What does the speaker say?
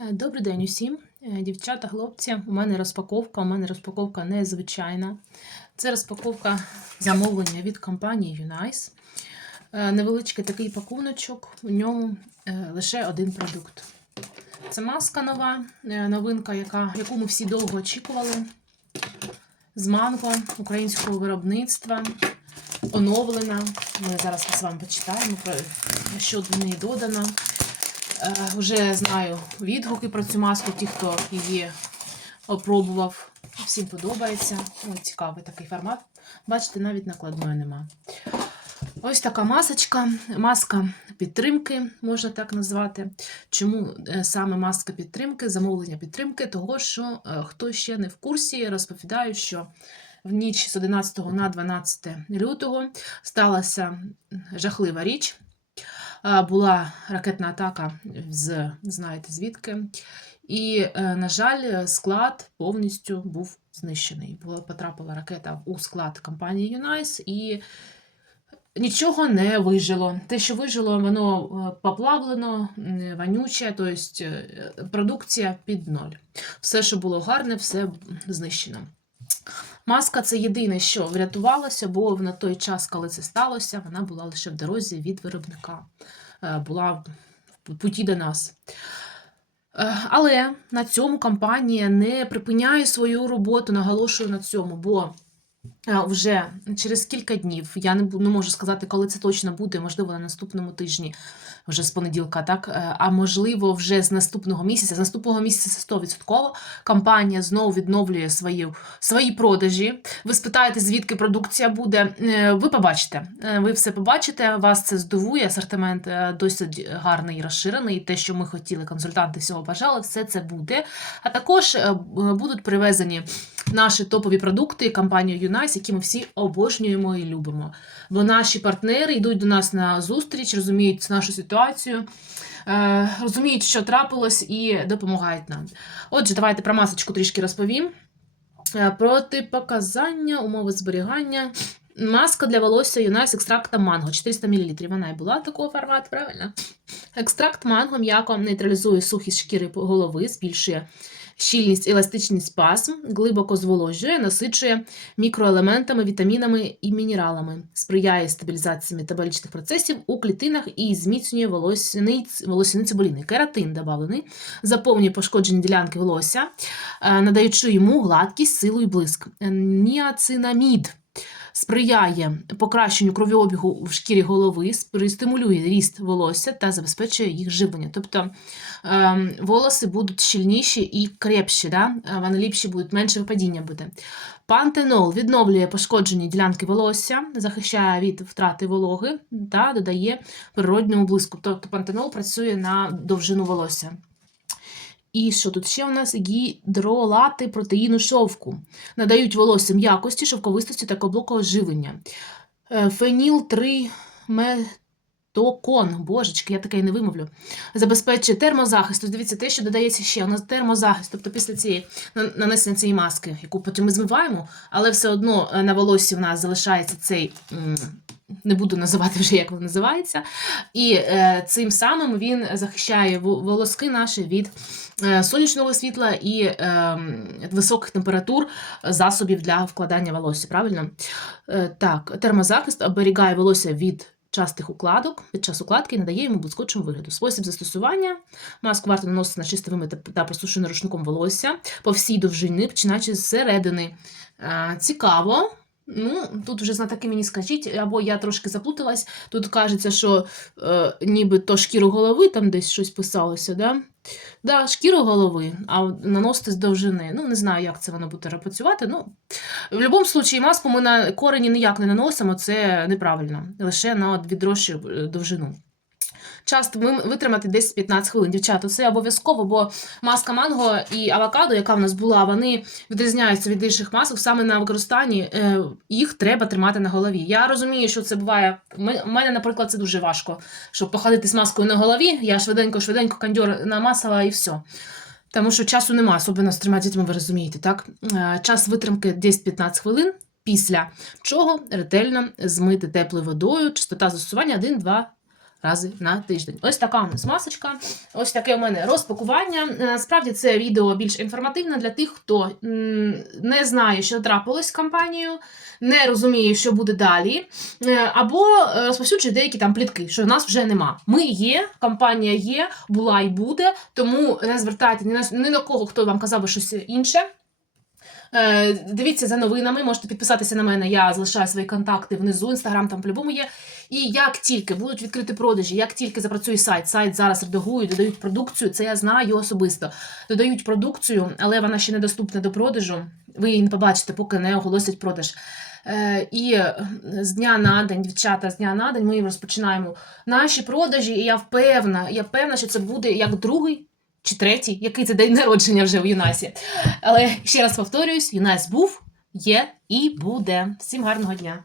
Е, Добрий день усім, Е, дівчата, хлопці. У мене розпаковка. У мене розпаковка незвичайна. Це розпаковка замовлення від компанії Unice. Е, Невеличкий такий пакуночок, у ньому лише один продукт. Це маска нова, новинка, яка, яку ми всі довго очікували. З манго українського виробництва. Оновлена. Ми зараз з вами почитаємо, про що до неї додано. Е, Вже знаю відгуки про цю маску, ті, хто її опробував. Всім подобається. Ось цікавий такий формат. Бачите, навіть накладної нема. Ось така масочка, маска підтримки, можна так назвати. Чому е, саме маска підтримки, замовлення підтримки? Того, що е, хто ще не в курсі, розповідаю, що в ніч з 11 на 12 лютого сталася жахлива річ. Була ракетна атака з знаєте звідки. І, е, на жаль, склад повністю був знищений. Потрапила ракета у склад компанії Unice і нічого не вижило. Те, що вижило, воно е, поплавлено, вонюче, тобто продукція під ноль. Все, що було гарне, все знищено. Маска це єдине, що врятувалося, бо на той час, коли це сталося, вона була лише в дорозі від виробника, Е, була в путі до нас. Е, Але на цьому компанія не припиняє свою роботу, наголошую на цьому, бо вже через кілька днів, я не, не можу сказати, коли це точно буде, можливо, на наступному тижні, вже з понеділка, так, е, а можливо, вже з наступного місяця, з наступного місяця 100% компанія знову відновлює свої, свої продажі. Ви спитаєте, звідки продукція буде. Е, Ви побачите. Е, Ви все побачите, вас це здивує. Асортимент е, досить гарний і розширений. Те, що ми хотіли, консультанти всього бажали, все це буде. А також е, будуть привезені наші топові продукти компанії Юнайс, які ми всі обожнюємо і любимо. Бо наші партнери йдуть до нас на зустріч, розуміють нашу ситуацію. е, Розуміють, що трапилось, і допомагають нам. Отже, давайте про масочку трішки розповім. Е, Протипоказання, умови зберігання. Маска для волосся Юнайс з екстрактом манго 400 мл. Вона і була такого формату, правильно? Екстракт манго м'яко нейтралізує сухість шкіри голови, збільшує щільність, еластичність пасм, глибоко зволожує, насичує мікроелементами, вітамінами і мінералами, сприяє стабілізації метаболічних процесів у клітинах і зміцнює волосяні цибуліни. Кератин добавлений, заповнює пошкоджені ділянки волосся, е, надаючи йому гладкість, силу і блиск. Ніацинамід сприяє покращенню кровообігу в шкірі голови, стимулює ріст волосся та забезпечує їх живлення. Тобто ем, волоси будуть щільніші і крепші, да? Е, вони ліпші будуть, менше випадіння буде. Пантенол відновлює пошкоджені ділянки волосся, захищає від втрати вологи та додає природньому блиску. Тобто пантенол працює на довжину волосся. І що тут ще у нас? Гідролати протеїну шовку. Надають волоссям якості, шовковистості та каблукового живлення. Е, Феніл 3 метокон. Божечки, я таке й не вимовлю. Забезпечує термозахист. Ось Дивіться, те, що додається ще. У нас термозахист. Тобто після цієї нанесення цієї маски, яку потім ми змиваємо, але все одно е, на волоссі в нас залишається цей. Не буду називати вже, як він називається. І е, цим самим він захищає волоски наші від е, сонячного світла і високих температур засобів для вкладання волосся. Правильно? Так, термозахист оберігає волосся від частих укладок під час укладки і надає йому блискучому вигляду. Спосіб застосування. Маску варто наносити на чисте вимите та просушене рушником волосся по всій довжині, починаючи з середини. Е, цікаво. Ну, тут вже знатоки мені скажіть, або я трошки заплуталась. Тут кажеться, що е, ніби то шкіру голови там десь щось писалося, да? Да, шкіру голови, а наносити з довжини. Ну, не знаю, як це воно буде працювати. Ну, в будь-якому випадку маску ми на корені ніяк не наносимо, це неправильно. Лише на відрощу довжину. Час витримати десь 15 хвилин. Дівчата, це обов'язково, бо маска манго і авокадо, яка в нас була, вони відрізняються від інших масок саме на використанні. е, Їх треба тримати на голові. Я розумію, що це буває. У мене, наприклад, це дуже важко, щоб походити з маскою на голові. Я швиденько-швиденько кондьор намасала і все. Тому що часу нема, особливо з трьома дітьми, ви розумієте, так? Е, Час витримки десь 15 хвилин. Після чого ретельно змити теплою водою, частота застосування 1-2 рази на тиждень. Ось така у нас масочка, ось таке у мене розпакування. Е, Справді це відео більш інформативне для тих, хто не знає, що трапилось з компанією, не розуміє, що буде далі, е, або е, розповсюджує деякі там плітки, що нас вже нема. Ми є, компанія є, була і буде, тому не звертайте ні на, кого, хто вам казав щось інше. Е, Дивіться за новинами, можете підписатися на мене. Я залишаю свої контакти внизу. Інстаграм там по-любому є. І як тільки будуть відкриті продажі, як тільки запрацює сайт, сайт зараз редагують, додають продукцію. Це я знаю особисто. Додають продукцію, але вона ще недоступна до продажу. Ви її не побачите, поки не оголосять продаж. Е, І е, з дня на день, дівчата, з дня на день ми розпочинаємо наші продажі. І я впевнена, я впевнена, що це буде як другий чи третій, який це день народження вже в Юнасі. Але ще раз повторююсь: Юнас був, є і буде. Всім гарного дня!